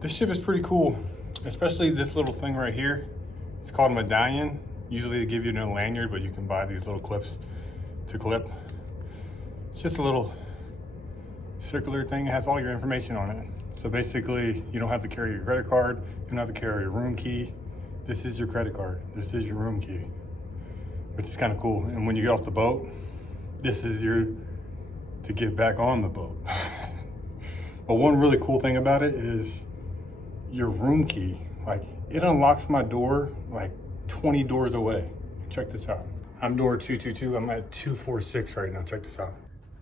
This ship is pretty cool, especially this little thing right here. It's called a medallion. Usually they give you a lanyard, but you can buy these little clips to clip. It's just a little circular thing. It has all your information on it. So basically, you don't have to carry your credit card. You don't have to carry your room key. This is your credit card. This is your room key, which is kind of cool. And when you get off the boat, this is to get back on the boat. But one really cool thing about it is your room key. Like, it unlocks my door like 20 doors away. Check this out. I'm door 222. I'm at 246 right now. Check this out.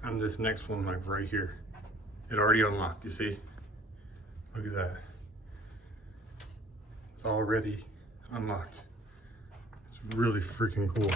I'm this next one, like right here. It already unlocked, you see? Look at that. It's already unlocked. It's really freaking cool.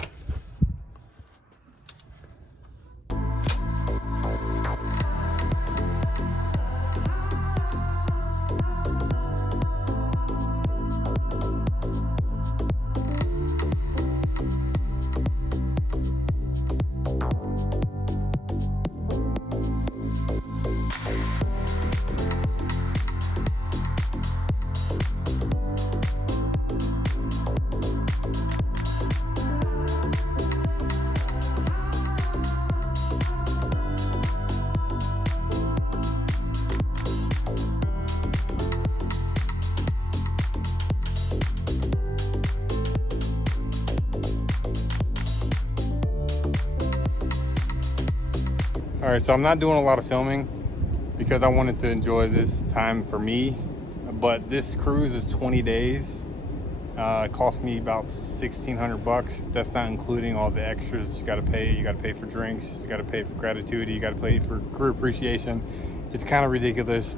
All right, so I'm not doing a lot of filming because I wanted to enjoy this time for me but this cruise is 20 days. It cost me about $1,600. That's not including all the extras you got to pay. You got to pay for drinks, you got to pay for gratuity, you got to pay for crew appreciation. It's kind of ridiculous.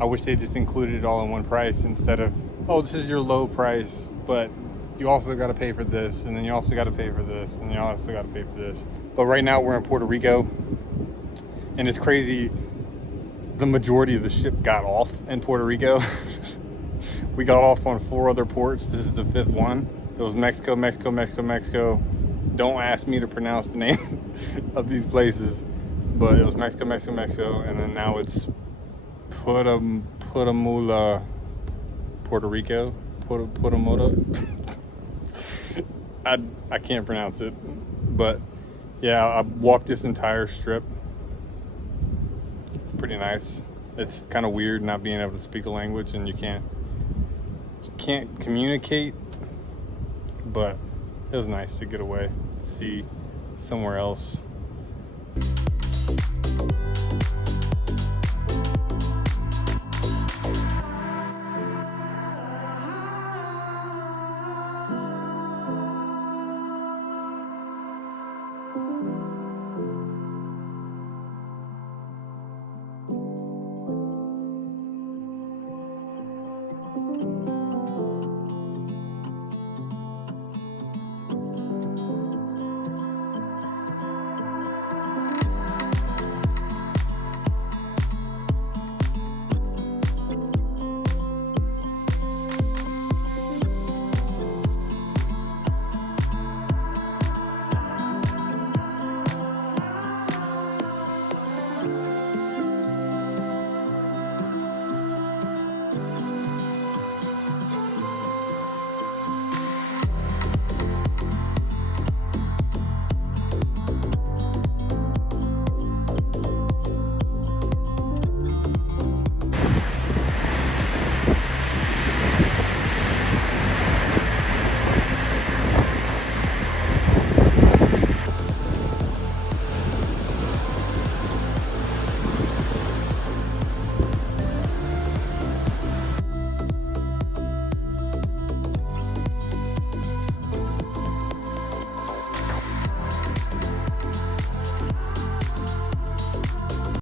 I wish they just included it all in one price instead of, oh, this is your low price, but you also got to pay for this, and then you also got to pay for this, and you also got to pay for this. But right now we're in Puerto Rico, and it's crazy. The majority of the ship got off in Puerto Rico. We got off on 4 other ports. This is the 5th one. It was Mexico, Mexico, Mexico, Mexico. Don't ask me to pronounce the name of these places, but it was Mexico, Mexico, Mexico, and then now it's Putamula, Puerto Rico, Putamula. I can't pronounce it, but yeah, I walked this entire strip. It's pretty nice. It's kind of weird not being able to speak the language and you can't communicate, but it was nice to get away, see somewhere else.